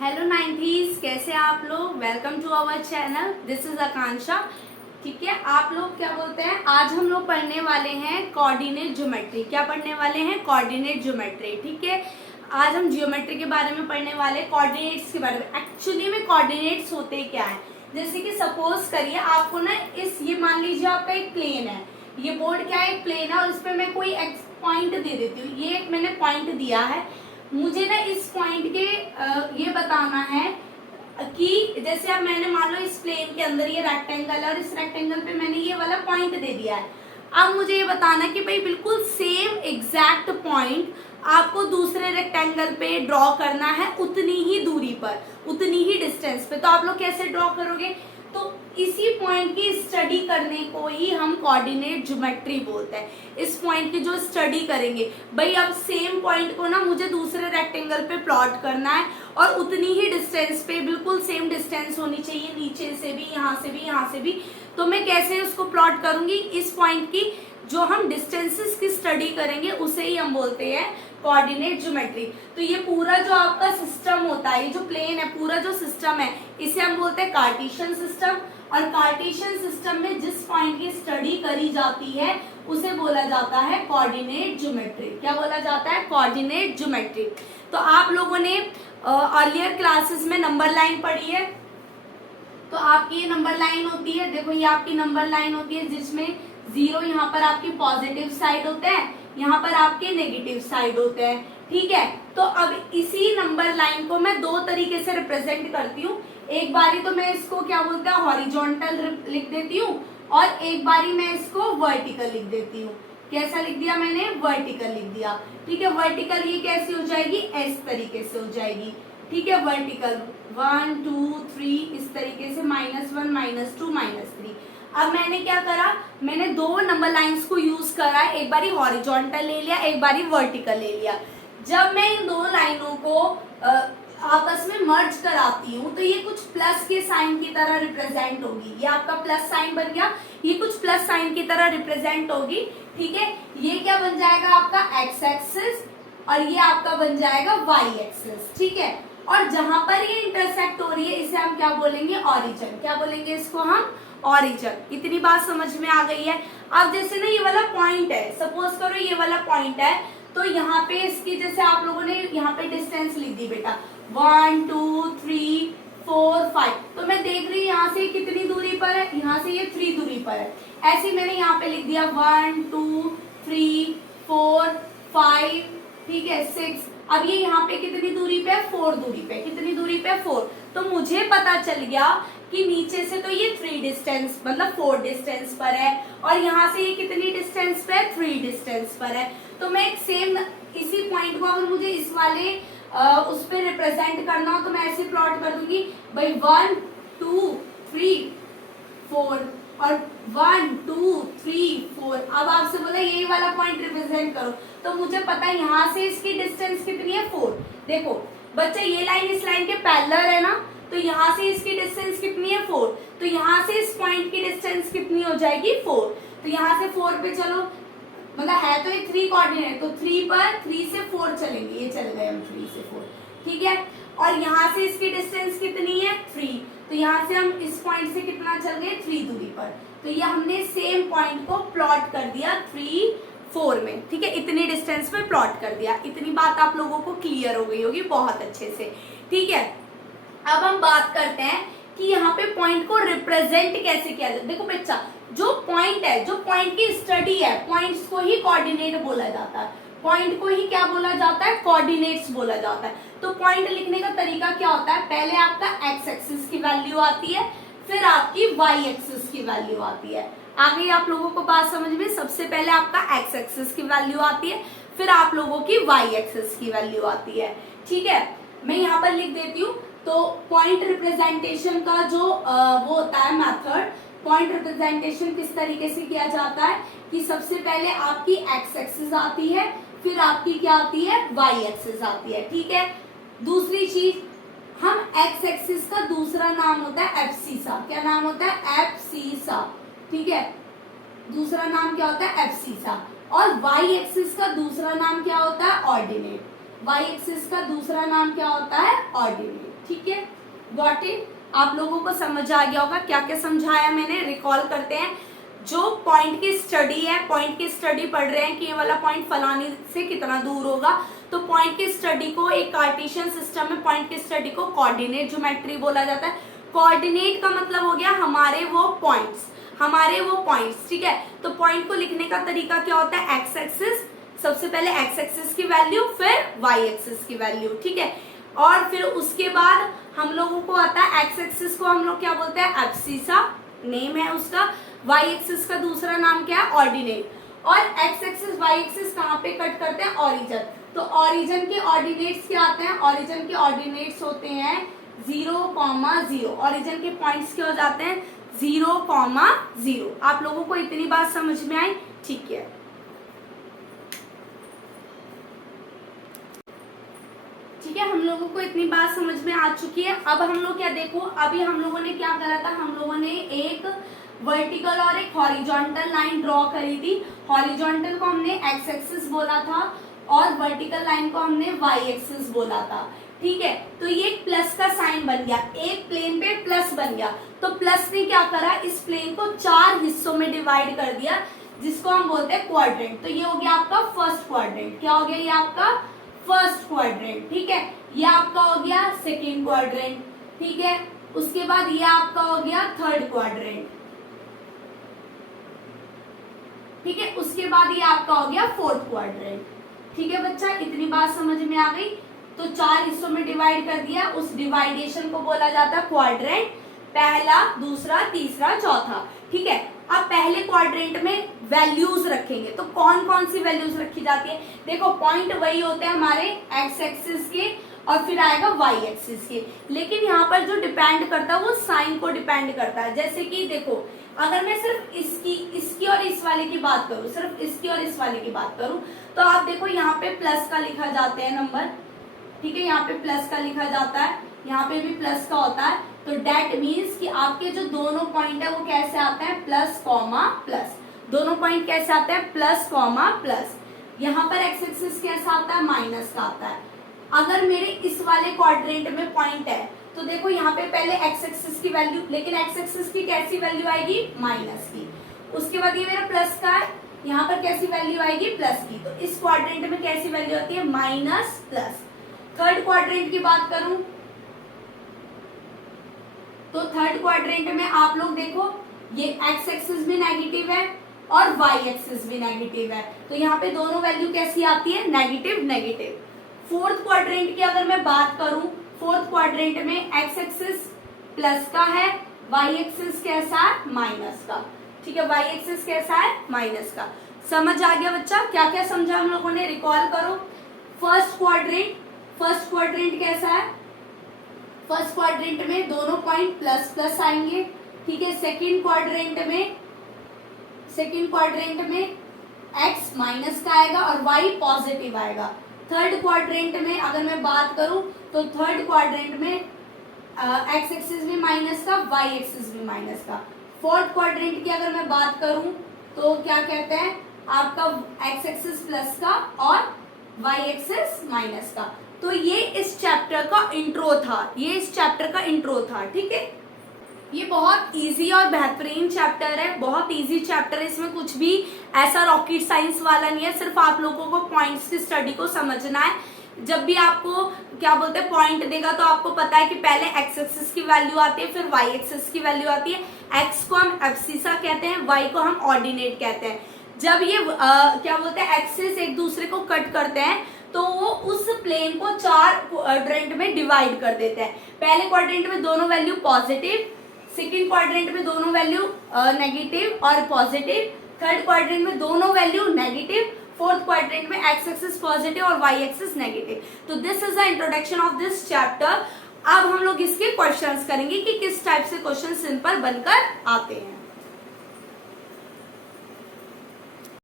Hello 90s, कैसे हैं आप लोग। Welcome to our channel. This is Akanksha. ठीक है, आप लोग क्या बोलते हैं, आज हम लोग पढ़ने वाले हैं कोऑर्डिनेट ज्योमेट्री। क्या पढ़ने वाले हैं? Coordinate geometry. ठीक है, आज हम ज्योमेट्री के बारे में पढ़ने वाले, कोऑर्डिनेट्स के बारे में। एक्चुअली में कोऑर्डिनेट्स होते क्या है, जैसे कि सपोज करिए आपको ना ये मान लीजिए आपका एक प्लेन है, ये बोर्ड क्या है, एक प्लेन है, और उस पर मैं कोई एक्स पॉइंट दे देती हूँ। ये एक मैंने पॉइंट दिया है, मुझे ना इस पॉइंट के ये बताना है कि जैसे अब मैंने मान लो इस प्लेन के अंदर ये रेक्टेंगल है और इस रेक्टेंगल पे मैंने ये वाला पॉइंट दे दिया है। अब मुझे ये बताना है कि भाई बिल्कुल सेम एग्जैक्ट पॉइंट आपको दूसरे रेक्टेंगल पे ड्रॉ करना है, उतनी ही दूरी पर, उतनी ही डिस्टेंस पे। तो आप लोग कैसे ड्रॉ करोगे? तो इसी पॉइंट की स्टडी करने को ही हम कोऑर्डिनेट ज्योमेट्री बोलते हैं। इस पॉइंट की जो स्टडी करेंगे, भाई अब सेम पॉइंट को ना मुझे दूसरे रेक्टेंगल पे प्लॉट करना है और उतनी ही डिस्टेंस पे, बिल्कुल सेम डिस्टेंस होनी चाहिए, नीचे से भी, यहाँ से भी, यहाँ से भी। तो मैं कैसे उसको प्लॉट करूंगी? इस पॉइंट की जो हम डिस्टेंसेस की स्टडी करेंगे उसे ही हम बोलते हैं कोऑर्डिनेट ज्योमेट्री। तो ये पूरा जो आपका सिस्टम होता है, ये जो प्लेन है, पूरा जो सिस्टम है, इसे हम बोलते हैं कार्टेशियन सिस्टम। और कार्टेशियन सिस्टम में जिस पॉइंट की स्टडी करी जाती है उसे बोला जाता है कोऑर्डिनेट ज्योमेट्री। क्या बोला जाता है? Coordinate geometry. तो आप लोगों ने अर्लियर क्लासेस में नंबर लाइन पढ़ी है, तो आपकी ये नंबर लाइन होती है, देखो ये आपकी नंबर लाइन होती है जिसमें 0 यहाँ पर आपकी पॉजिटिव साइड होते हैं, यहाँ पर आपके नेगेटिव साइड होते हैं। ठीक है, तो अब इसी नंबर लाइन को मैं दो तरीके से रिप्रेजेंट करती हूँ। एक बारी तो मैं इसको क्या बोलते हैं, हॉरिजॉन्टल लिख देती हूँ, और एक बारी मैं इसको वर्टिकल लिख देती हूँ। कैसा लिख दिया मैंने? वर्टिकल लिख दिया। ठीक है, वर्टिकल ये कैसी हो जाएगी? इस तरीके से हो जाएगी। ठीक है, वर्टिकल 1 2 3 इस तरीके से, -1 -2 -3। अब मैंने क्या करा, मैंने दो नंबर लाइंस को यूज करा, एक बारी हॉरिजॉन्टल ले लिया, एक बारी वर्टिकल ले लिया। जब मैं इन दो लाइनों को आपस में मर्ज कराती हूँ तो ये कुछ प्लस के साइन की तरह रिप्रेजेंट होगी। ये आपका प्लस साइन बन गया, ये कुछ प्लस साइन की तरह रिप्रेजेंट होगी। ठीक है, ये क्या बन जाएगा आपका एक्स एक्सिस, और ये आपका बन जाएगा वाई एक्सिस। ठीक है, और जहां पर ये इंटरसेक्ट हो रही है इसे हम क्या बोलेंगे? ऑरिजिन। क्या बोलेंगे इसको हम? ऑरिजिन। इतनी बात समझ में आ गई है। अब जैसे ना ये वाला पॉइंट है, सपोज करो ये वाला पॉइंट है, तो यहाँ पे इसकी जैसे आप लोगों ने यहाँ पे डिस्टेंस लिख दी बेटा, 1 2 3 4 5। तो मैं देख रही हूँ यहाँ से कितनी दूरी पर है, यहाँ से ये 3 दूरी पर है। ऐसे मैंने यहाँ पे लिख दिया 1 2 3 4 5। ठीक है, 6। अब ये यहाँ पे कितनी दूरी पे है? 4 दूरी पे। कितनी दूरी पे? 4। तो मुझे पता चल गया कि नीचे से तो ये 3 डिस्टेंस, मतलब 4 डिस्टेंस पर है, और यहाँ से ये कितनी डिस्टेंस पे है? 3 डिस्टेंस पर है। तो मैं एक सेम इसी पॉइंट को अगर मुझे इस वाले उस पर रिप्रेजेंट करना हो तो मैं ऐसे प्लॉट कर दूंगी, भाई 1 2 3 4 और 1 2 3 4। अब आपसे बोला यही वाला पॉइंट रिप्रेजेंट करो, तो मुझे पता है यहाँ से इसकी डिस्टेंस कितनी है? 4। देखो बच्चा, ये लाइन इस लाइन के पैरेलल है ना, तो यहाँ से इसकी डिस्टेंस कितनी है? 4। तो यहाँ से इस पॉइंट की डिस्टेंस कितनी हो जाएगी? 4। तो यहाँ से 4 पे चलो, मतलब है तो ये 3 कोऑर्डिनेट, तो 3 पर 3 से 4 चलेंगे, ये चल गए हम 3 से 4। ठीक है, और यहाँ से इसकी डिस्टेंस कितनी है? 3। तो यहाँ से हम इस पॉइंट से कितना चल गए? 3 दूरी पर। तो ये हमने सेम पॉइंट को प्लॉट कर दिया 3 4 में। ठीक है, इतनी डिस्टेंस पे प्लॉट कर दिया। इतनी बात आप लोगों को क्लियर हो गई होगी बहुत अच्छे से। ठीक है, अब हम बात करते हैं कि यहाँ पे पॉइंट को रिप्रेजेंट कैसे किया जाए। देखो बच्चा, जो पॉइंट है, जो पॉइंट की स्टडी है, पॉइंट्स को ही कोऑर्डिनेट बोला जाता है। पॉइंट को ही क्या बोला जाता है? कोऑर्डिनेट्स बोला जाता है। तो पॉइंट लिखने का तरीका क्या होता है? पहले आपका एक्स एक्सिस की वैल्यू आती है, फिर आपकी वाई एक्सिस की वैल्यू आती है। आगे आप लोगों को बात समझ में? सबसे पहले आपका एक्स एक्सिस की वैल्यू आती है, फिर आप लोगों की वाई एक्सिस की वैल्यू आती है। ठीक है, मैं यहाँ पर लिख देती हूँ। तो पॉइंट रिप्रेजेंटेशन का जो वो होता है मेथड, पॉइंट रिप्रेजेंटेशन किस तरीके से किया जाता है कि सबसे पहले आपकी एक्स एक्सिस आती है, फिर आपकी क्या आती है? वाई एक्सिस आती है। ठीक है, दूसरी चीज, हम एक्स एक्सिस का दूसरा नाम होता है एब्सिसा। क्या नाम होता है? एब्सिसा। ठीक है, दूसरा नाम क्या होता है? एब्सिसा। और वाई एक्सिस का दूसरा नाम क्या होता है? ऑर्डिनेट। वाई एक्सिस का दूसरा नाम क्या होता है, ऑर्डिनेट। ठीक है, गॉट इट। आप लोगों को समझ आ गया होगा क्या क्या समझाया मैंने। रिकॉल करते हैं, जो पॉइंट की स्टडी है, पॉइंट की स्टडी पढ़ रहे हैं कि ये वाला पॉइंट फलाने से कितना दूर होगा, तो पॉइंट की स्टडी को, एक कार्टेशियन सिस्टम में पॉइंट की स्टडी को कोऑर्डिनेट ज्योमेट्री बोला जाता है। कोऑर्डिनेट का मतलब हो गया हमारे वो पॉइंट्स, ठीक है। तो पॉइंट को लिखने का तरीका क्या होता है, एक्स एक्सिस, सबसे पहले एक्स एक्सिस की वैल्यू, फिर वाई एक्सिस की वैल्यू। ठीक है, और फिर उसके बाद हम लोगों को आता है एक्स एक्सिस को हम लोग क्या बोलते हैं, एब्सिसा नेम है उसका। वाई एक्सिस का दूसरा नाम क्या है, ऑर्डिनेट। और एक्स एक्सिस वाई एक्सिस कहाँ पे कट करते हैं, ऑरिजन। तो ऑरिजन के ऑर्डिनेट्स क्या आते हैं, ऑरिजन के ऑर्डिनेट्स होते हैं 0,0। ऑरिजन के पॉइंट्स क्या हो जाते हैं, 0,0। आप लोगों को इतनी बात समझ में आई, ठीक है। ठीक है, हम लोगों को इतनी बात समझ में आ चुकी है। अब हम लोग क्या, देखो अभी हम लोगों ने क्या करा था, हम लोगों ने एक वर्टिकल और एक हॉरिजॉन्टल लाइन ड्रॉ करी थी। हॉरिजॉन्टल को हमने एक्स एक्सिस बोला था और वर्टिकल लाइन को हमने वाई एक्सिस बोला था। ठीक है, तो ये एक प्लस का साइन बन गया, एक प्लेन पे प्लस बन गया। तो प्लस ने क्या करा, इस प्लेन को 4 हिस्सों में डिवाइड कर दिया, जिसको हम बोलते हैं क्वाड्रेंट। तो ये हो गया आपका फर्स्ट क्वाड्रेंट। क्या हो गया, ये आपका फर्स्ट क्वाड्रेंट। ठीक है, ये आपका हो गया सेकेंड क्वाड्रेंट। ठीक है, उसके बाद ये आपका हो गया थर्ड क्वाड्रेंट। ठीक है, उसके बाद ये आपका हो गया फोर्थ क्वाड्रेंट। ठीक है बच्चा, इतनी बात समझ में आ गई। तो 4 हिस्सों में डिवाइड कर दिया, उस डिवाइडेशन को बोला जाता है क्वाड्रेंट, पहला, दूसरा, तीसरा, चौथा। ठीक है, अब पहले क्वाड्रेंट में वैल्यूज रखेंगे, तो कौन कौन सी वैल्यूज रखी जाती है, देखो पॉइंट वही होते हैं हमारे एक्स एक्सिस के और फिर आएगा वाई एक्सिस के, लेकिन यहाँ पर जो डिपेंड करता है वो साइन को डिपेंड करता है। जैसे कि देखो, अगर मैं सिर्फ इसकी और इस वाले की बात करूं, सिर्फ इसकी और इस वाले की बात करूं, तो आप देखो यहाँ पे प्लस का लिखा जाता है नंबर। ठीक है, यहाँ पे प्लस का लिखा जाता है, यहाँ पे भी प्लस का होता है। तो डेट मीन्स कि आपके जो दोनों पॉइंट है वो कैसे आते हैं, प्लस कॉमा प्लस। दोनों पॉइंट कैसे आते हैं, प्लस कॉमा प्लस। यहाँ पर एक्स एक्सिस कैसा आता है, माइनस का आता है। अगर मेरे इस वाले क्वाड्रेंट में पॉइंट है, तो देखो यहाँ पे पहले एक्स एक्सिस की वैल्यू, लेकिन एक्स एक्सिस की कैसी वैल्यू आएगी, माइनस की। उसके बाद ये मेरा प्लस का है, यहाँ पर कैसी वैल्यू आएगी, प्लस की। तो इस क्वाड्रेंट में कैसी वैल्यू आती है, माइनस प्लस। थर्ड क्वाड्रेंट की बात करूं, तो थर्ड क्वाड्रेंट में आप लोग देखो, ये एक्स एक्सिस भी नेगेटिव है और वाई एक्सिस भी नेगेटिव है, तो यहाँ पे दोनों वैल्यू कैसी आती है, नेगेटिव नेगेटिव। फोर्थ क्वाड्रेंट की अगर मैं बात करूं, फोर्थ क्वाड्रेंट में एक्स एक्सिस प्लस का है, वाई एक्सिस कैसा है, माइनस का। ठीक है, वाई एक्सिस कैसा है, माइनस का। समझ आ गया बच्चा, क्या क्या समझा हम लोगों ने, रिकॉल करो। फर्स्ट क्वाड्रेंट कैसा है, फर्स्ट क्वाड्रेंट में दोनों पॉइंट प्लस प्लस आएंगे। ठीक है, सेकंड क्वाड्रेंट में एक्स माइनस का आएगा और वाई पॉजिटिव आएगा। थर्ड क्वाड्रेंट में अगर मैं बात करूं, तो थर्ड क्वाड्रेंट में एक्स एक्सिस भी माइनस का, वाई एक्सिस भी माइनस का। फोर्थ क्वाड्रेंट की अगर मैं बात करूं, तो क्या कहते हैं, आपका एक्स एक्सिस प्लस का और वाई एक्सिस माइनस का। तो ये इस चैप्टर का इंट्रो था, ठीक है। ये बहुत इजी और बेहतरीन चैप्टर है, बहुत इजी चैप्टर है, इसमें कुछ भी ऐसा रॉकेट साइंस वाला नहीं है, सिर्फ आप लोगों को पॉइंट्स की स्टडी को समझना है। जब भी आपको क्या बोलते हैं पॉइंट देगा, तो आपको पता है कि पहले एक्स एक्सिस की वैल्यू आती है, फिर वाई एक्सिस की वैल्यू आती है। एक्स को हम एब्सिसा कहते हैं, वाई को हम ऑर्डिनेट कहते हैं। जब ये क्या बोलते हैं एक्सिस एक दूसरे को कट करते हैं, तो वो उस प्लेन को 4 क्वाड्रेंट में डिवाइड कर देते हैं। पहले क्वाड्रेंट में दोनों वैल्यू पॉजिटिव, सेकेंड क्वाड्रेंट में दोनों वैल्यू नेगेटिव और पॉजिटिव, थर्ड क्वाड्रेंट में दोनों वैल्यू नेगेटिव, फोर्थ क्वाड्रेंट में एक्स एक्सिस पॉजिटिव और वाई एक्सिस नेगेटिव। तो this is the introduction of this chapter. अब हम लोग इसके क्वेश्चंस करेंगे कि किस टाइप से क्वेश्चन सिंपल बनकर आते हैं।